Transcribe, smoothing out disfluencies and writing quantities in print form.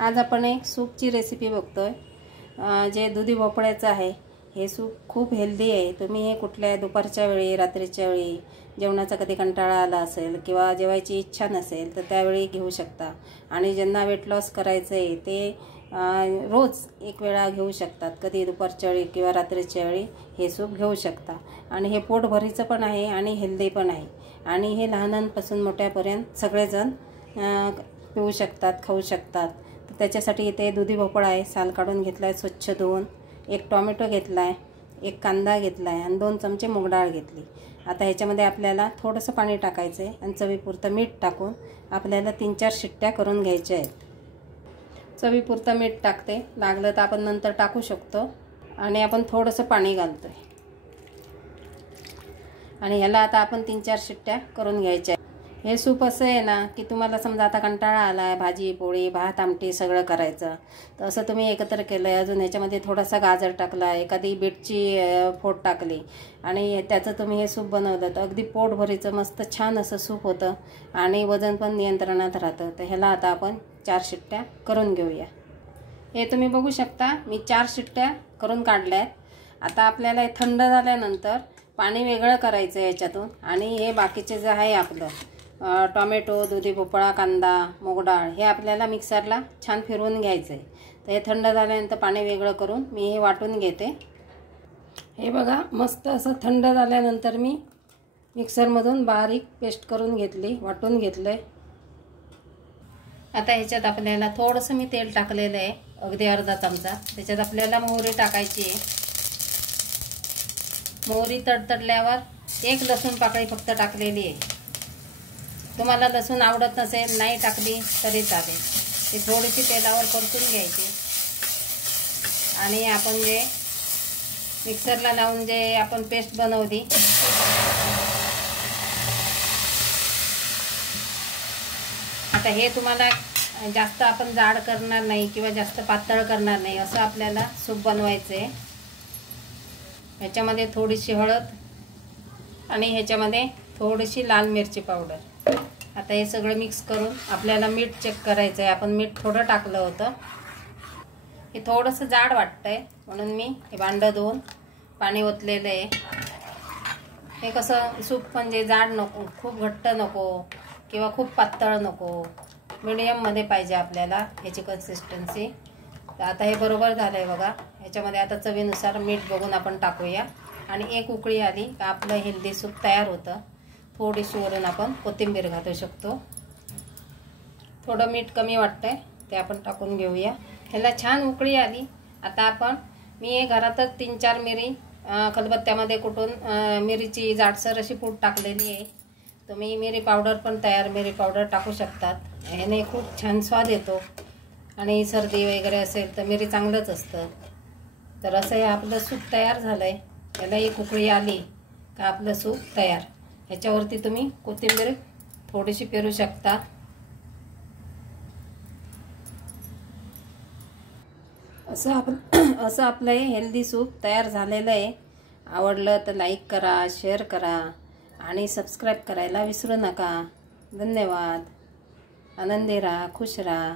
आज आपण एक सूपची रेसिपी बघतोय, जे दुधी भोपळ्याचं आहे। हे सूप खूप हेल्दी आहे। तुम्ही हे कुठल्या दुपारच्या वेळी, रात्रीच्या वेळी जेवणाचा कधी कंटाळा आला असेल किंवा जेवायची इच्छा नसेल तर त्यावेळी घेऊ शकता। आणि ज्यांना वेट लॉस करायचं आहे ते रोज एक वेळा घेऊ शकतात, कधी दुपारच्या वेळी किंवा रात्रीच्या वेळी हे सूप घेऊ शकता। आणि हे पोटभरीचं पण आहे आणि हेल्दी पण आहे। आणि हे लहानांपासून मोठ्यापर्यंत सगळेजण पिऊ शकतात, खाऊ शकतात। तर त्याच्यासाठी इथे दुधी भोपळा आहे, साल काढून घेतलाय, स्वच्छ धुवून। एक टोमॅटो घेतलाय, एक कांदा घेतलाय आणि 2 चमचे मूग डाळ घेतली। आता ह्याच्यामध्ये आपल्याला थोडंसं पाणी टाकायचं आहे आणि चवीपुरतं मीठ टाकून आपल्याला 3-4 शिट्ट्या करून घ्यायच्या आहेत। चवीपुरतं मीठ टाकते, लागलं तर आपण नंतर टाकू शकतो। आणि आपण थोडंसं पाणी घालतोय आणि ह्याला आता आपण 3-4 शिट्ट्या करून घ्यायच्या। हे सूप असं आहे ना की तुम्हाला समजा आता कंटाळा आलाय, भाजी पोळी भात आमटी सगळं करायचं, तर असं तुम्ही एकत्र केलंय। अजून ह्याच्यामध्ये थोडासा गाजर टाकला, एखादी बीटची फोड टाकली आणि त्याचं तुम्ही हे सूप बनवलं तर अगदी पोटभरीचं मस्त छान असं सूप होतं आणि वजन पण नियंत्रणात राहतं। तर ह्याला आता आपण 4 शिट्ट्या करून घेऊया। हे तुम्ही बघू शकता, मी 4 शिट्ट्या करून काढल्या आहेत। आता आपल्याला हे थंड झाल्यानंतर पाणी वेगळं करायचं आहे याच्यातून आणि हे बाकीचे जे आहे आपलं टोमॅटो, दुधी भोपळा, कांदा, मूग डाळ हे आपल्याला मिक्सरला छान फिरवून घ्यायचं आहे। तर हे थंड झाल्यानंतर पाणी वेगळं करून मी हे वाटून घेते। हे बघा, मस्त असं थंड झाल्यानंतर मी मिक्सरमधून बारीक पेस्ट करून घेतली, वाटून घेतलंय। आता ह्याच्यात आपल्याला थोडंसं मी तेल टाकलेलं आहे, अगदी अर्धा चमचा। त्याच्यात आपल्याला मोहरी टाकायची आहे। मोहरी तडतडल्यावर एक लसूण पाकळी फक्त टाकलेली आहे। तुम्हाला लसूण आवडत नसेल, नाही टाकली तरी चालेल। ती थोडीशी तेलावर परतून घ्यायची आणि आपण जे मिक्सरला लावून जे आपण पेस्ट बनवली आता हे तुम्हाला जास्त आपण जाड करणार नाही किंवा जास्त पातळ करणार नाही, असं आपल्याला सूप बनवायचं आहे। ह्याच्यामध्ये थोडीशी हळद आणि ह्याच्यामध्ये थोडीशी लाल मिरची पावडर। आता हे सगळं मिक्स करून आपल्याला मीठ चेक करायचं आहे। आपण मीठ थोडं टाकलं होतं, हे थोडंसं जाड वाटतंय म्हणून मी हे भांडं धुवून पाणी ओतलेलं आहे। हे कसं सूप म्हणजे जाड नको, खूप घट्ट नको किंवा खूप पातळ नको, मीडियममध्ये पाहिजे आपल्याला ह्याची कन्सिस्टन्सी। तर आता हे बरोबर झालं आहे बघा। ह्याच्यामध्ये आता चवीनुसार मीठ बघून आपण टाकूया आणि एक उकळी आली का आपलं हेल्दी सूप तयार होतं। थोडीशी वरून आपण कोथिंबीर घालू शकतो। थोडं मीठ कमी वाटतंय ते आपण टाकून घेऊया। ह्याला छान उकळी आली। आता मी हे घरातच 3-4 मिरी खलबत्त्यामध्ये कुटून मिरीची जाडसर अशी पूड टाकलेली आहे। तुम्ही मिरी पावडर पण तयार मिरी पावडर टाकू शकतात। ह्याने खूप छान स्वाद येतो आणि सर्दी वगैरे असेल तर मिरी चांगलंच असतं। तर असं हे आपलं सूप तयार झालंय। याला एक उकळी आली का आपलं सूप तयार। ह्याच्यावरती तुम्ही कोथिंबीर थोडीशी पेरू शकता। असं आपलं हे हेल्दी सूप तयार झालेलं आहे। आवडलं तर लाईक करा, शेअर करा आणि सबस्क्राईब करायला विसरू नका। धन्यवाद। आनंदी राहा, खुश राहा।